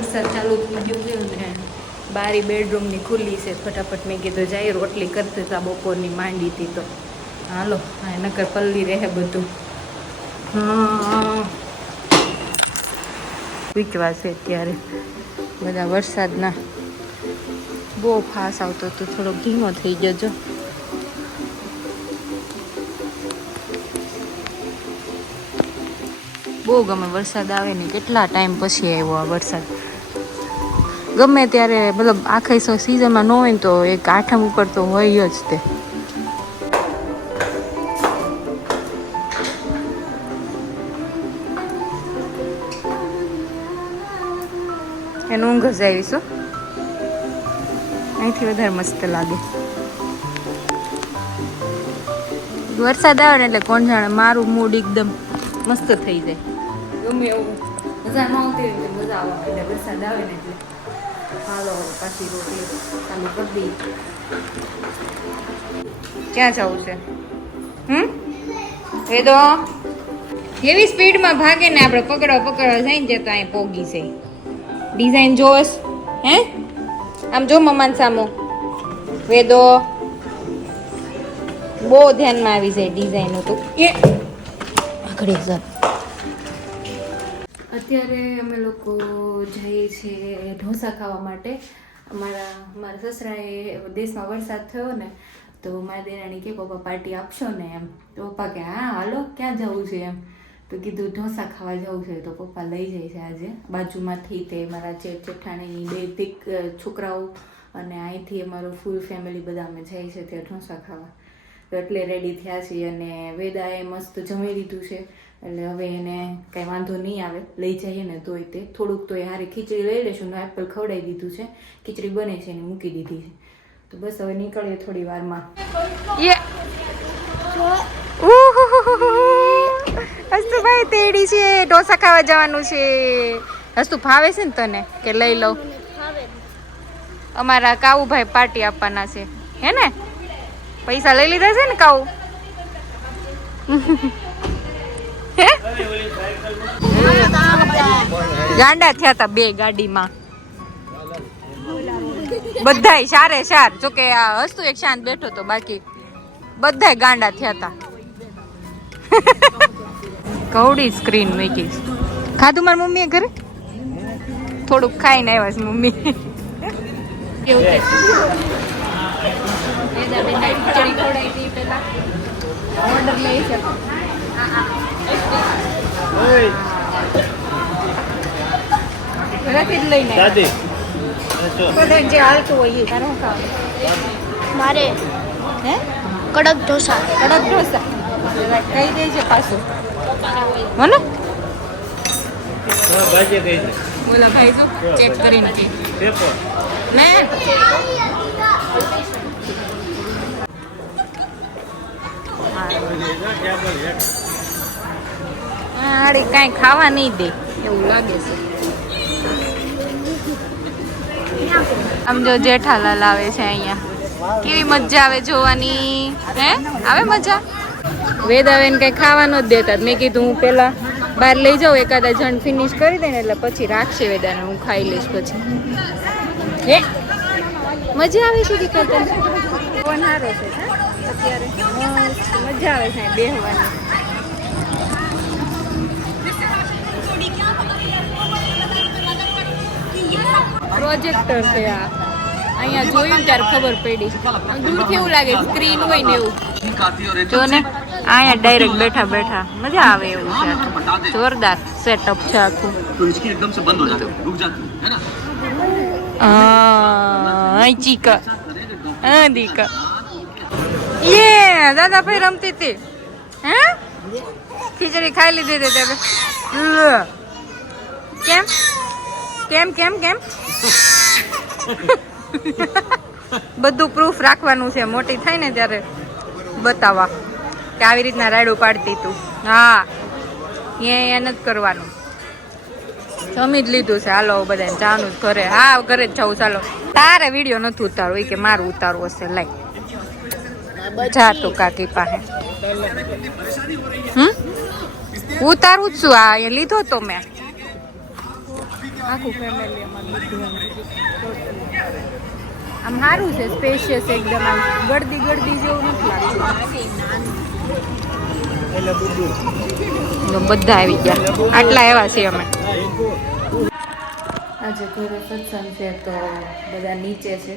વરસાદ ચાલુ થઈ ગયો છે ને બારી બેડરૂમની ખુલ્લી છે. ફટાફટ મેં કીધું જાય રોટલી કરતી હતા બપોરની માંડી હતી તો હાલો હા નકર પલ્લી રહે બધું. હા વીચવા છે અત્યારે બધા વરસાદના. બહુ ફાસ આવતો હતો, થોડોક ધીમો થઈ ગયો જો. બહુ ગમે વરસાદ આવે ને કેટલા ટાઈમ પછી આવ્યો આ વરસાદ. ગમે ત્યારે મતલબ આખા સિઝનમાં ન હોય ને તો એક આઠમ ઉપર તો હોય જ તે. એનું ઊંઘ જ આવીશું અહીંથી વધારે મસ્ત લાગે. વરસાદ આવે ને એટલે કોણ જાણે મારું મૂડ એકદમ મસ્ત થઈ જાય. ગમે એવું મજા ન આવતી હોય મજા આવે એટલે વરસાદ આવે ને એટલે હાલો પાછી રોટલી ચાલુ કરી દઈએ. ક્યાં જવું છે? એ તો એવી સ્પીડમાં ભાગે ને આપણે પકડવા જાય ને તો અહીં પોગી છે. ડિઝાઇન જોશ હે આમ જો મમ્માન સામો વેદો બહુ ધ્યાનમાં આવી જાય ડિઝાઇન તો એ આગળ સર. અત્યારે અમે લોકો જઈએ છીએ ઢોસા ખાવા માટે. મારા સસરાએ દેશમાં વરસાદ થયો ને તો મારા દેરાણી કે પપ્પા પાર્ટી આપશો ને એમ. તો પપ્પા કે હા હાલો ક્યાં જવું છે એમ. તો કીધું ઢોસા ખાવા જવું છે તો પપ્પા લઈ જાય છે આજે. બાજુમાંથી તે મારા જેઠાણીની બે છોકરાઓ અને અહીંથી અમારું ફૂલ ફેમિલી બધા અમે જઈએ છીએ ત્યાં ઢોસા ખાવા. તો એટલે રેડી થયા છીએ અને વેદાએ મસ્ત જમી લીધું છે એટલે હવે એને કાંઈ વાંધો નહીં આવે લઈ જઈએ ને તોય તે થોડુંક તો હારે ખીચડી લઈ લઈશું. એપલ ખવડાવી દીધું છે, ખીચડી બને છે એને મૂકી દીધી છે. તો બસ હવે નીકળીએ થોડી વારમાં. હસ્તુભાઈ તેડી છે ઢોસા ખાવા જવાનું છે. હસ્તુ ભાવે છે ને તને કે લઈ લઉં? અમારા કાવુભાઈ પાર્ટી આપવાના છે હે ને? પૈસા લઈ લીધા છે ને કાવું? ગાંડા થયા હતા બે ગાડીમાં બધાય સારે સાર. જોકે આ હસ્તુ એક શાંત બેઠો તો બાકી બધાય ગાંડા થયા હતા. કવડી સ્ક્રીન મૂકી ખાધું મારી મમ્મીએ ઘરે થોડુંક ખાઈને આવ્યા છે મમ્મી. કેવું કે ખીચડી ખવડાવી હતી પેલા ઓર્ડર લઈ શકો. ઘરેથી જ લઈને જે હાલતું હોય એ તારે શું ખાવાનું? મારે હે કડક ઢોસા. કડક ઢોસા કહી દેજે પાછું મને. બોલા ભાઈ શું ચેક કરીને કે ને આડી કાંઈ ખાવા નહીં દે એવું લાગે છે. આમ જો જેઠાલાલ આવે છે અહીંયા. કેવી મજા આવે જોવાની હે? આવે મજા? વેદ આવે ને કઈ ખાવાનું જ દેતા. મેં કીધું હું પેલા બહાર લઈ જાઉં એકાદા જણ ફિનિશ કરી દે ને એટલે પછી રાખશે વેદાને હું ખાઈ લઈશ પછી. હે મજા આવે છે દીકરા તને? કોણ હારો છે અત્યારે મજા આવે છે બેહવાની. પ્રોજેક્ટર છે આ. અહીંયા જોયું ત્યારે ખબર પડી. દૂરથી એવું લાગે સ્ક્રીન હોય ને એવું. જો ને અહીંયા ડાયરેક્ટ બેઠા બેઠા મજા આવે એવું છે. જોરદાર સેટઅપ છે આખું. ચીકા દીકા યે દાદા ભાઈ રમતી હતી હે? ખીચડી ખાઈ લીધી હતી કેમ કેમ કેમ કેમ? બધું પ્રૂફ રાખવાનું છે. મોટી થાય ને ત્યારે બતાવવા કે આવી રીતના રાયડું પાડતી તું. હા એ નથી કરવાનું. જમી જ લીધું છે. હાલો બધા જાનું ઘરે. હા ઘરે જ જવું. ચાલો તારે વિડીયો નથી ઉતારવું કે મારું ઉતારવું હશે. લાઈ જા તું કાકી પાસે. ઉતારું જ છું. આ એ લીધો તો મેં. આખું ફેમિલી અમારું બધું આમ સારું છે, સ્પેશિયસ એકદમ, આમ ગળદી જેવું નથી લાગતું. બધા આવી ગયા, આટલા એવા છે અમે. આજે ઘરે સત્સંગ છે તો બધા નીચે છે.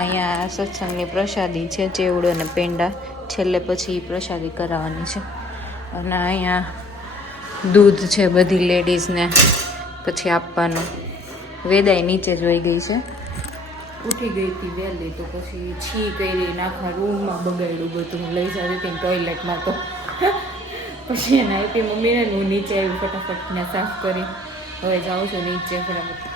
અહીંયા સત્સંગની પ્રસાદી છે, ચેવડો અને પેંડા. છેલ્લે પછી પ્રસાદી કરાવવાની છે. અને અહીંયા દૂધ છે બધી લેડીઝને પછી આપવાનું. વેદાય નીચે જોઈ ગઈ છે, ઉઠી ગઈ હતી વહેલી તો પછી છી કરી આખા રૂમમાં બગાડ્યું બધું. લઈ જતી હતી ટોયલેટમાં તો પછી એને આપી મમ્મીને. હું નીચે આવી ફટાફટ ને સાફ કરી. હવે જાઉં છું નીચે ફટાફટ.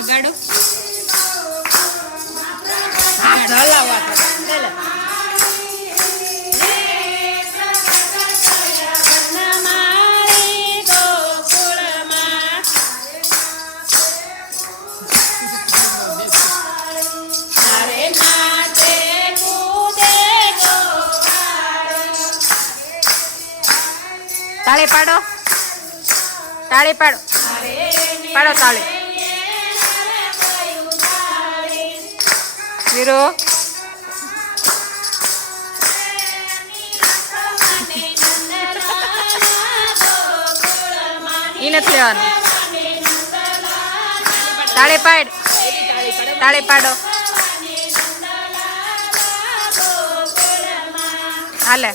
વગાડો. તાળી પાડો, તાળી પાડો. પાડો તાળી. વીરો ઈ નથી લેવાનું. તાળે પાડ, તાળે પાડો. હાલે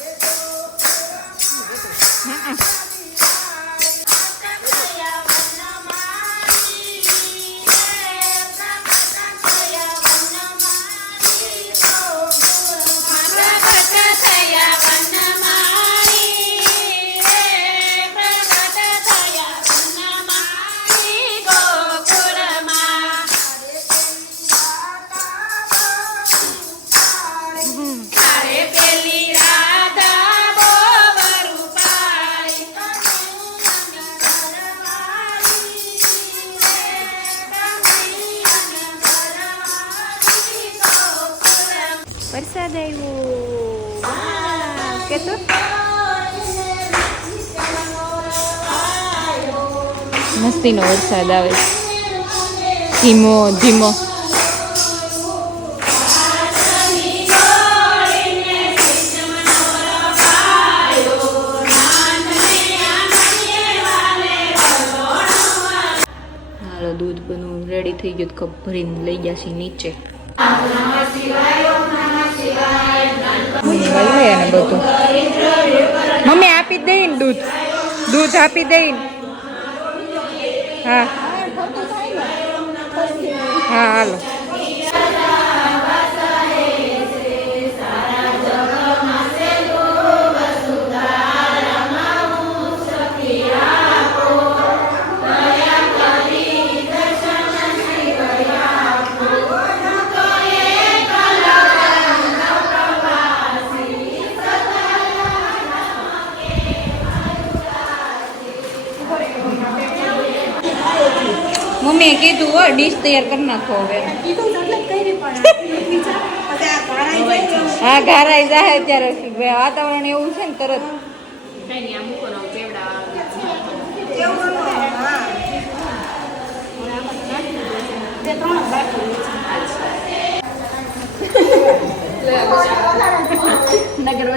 વરસાદ આવ્યો કે તો મસ્તીનો વરસાદ આવે ધીમો ધીમો. હાલો દૂધ બધું રેડી થઈ ગયું, કપ ભરીને લઈ ગયા છે નીચે. ને બધું મમ્મી આપી દઈ ને દૂધ, દૂધ આપી દઈ ને. હા હા હાલો. મમ્મીએ કીધું હો ડીશ તૈયાર કરી નાખો હવે. હા ઘારાઈ જાય અત્યારે વાતાવરણ એવું છે ને તરત. નગર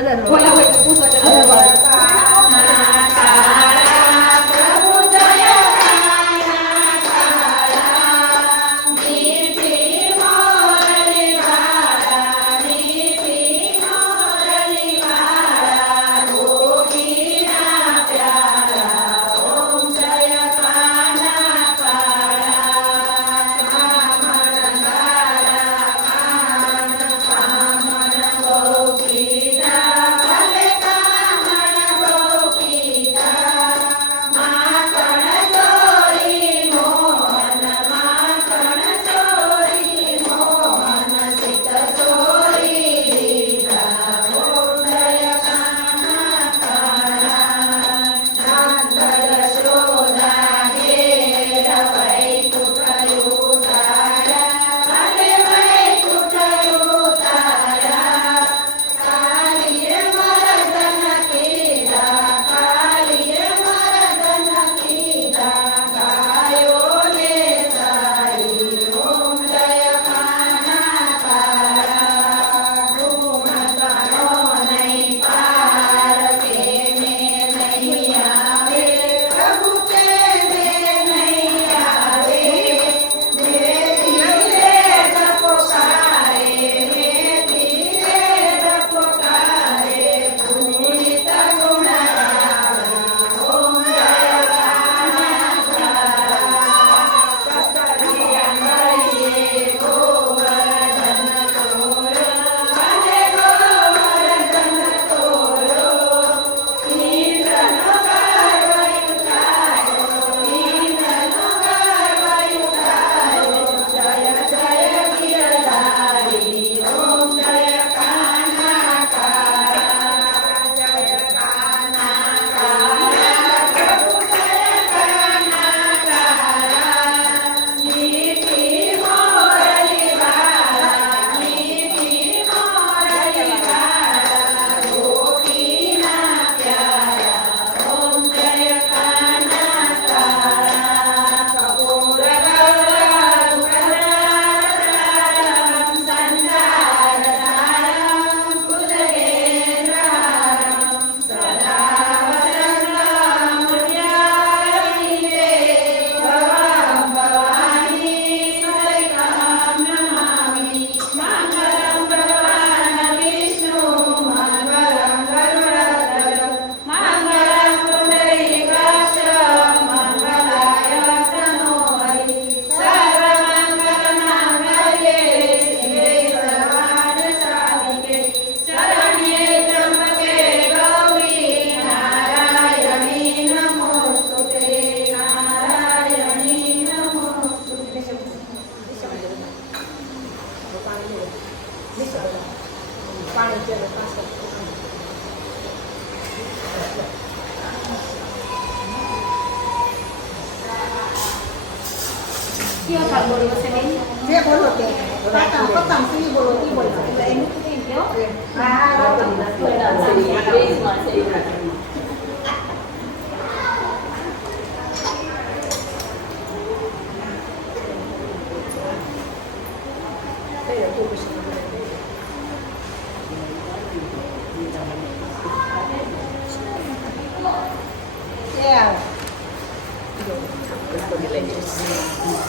કયો ભાગ બોલવો છે બેન? જે બોલો તે પતંગ સી બોલો ઈ બોલો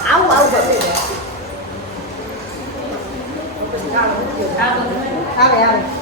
આવું આવે આવે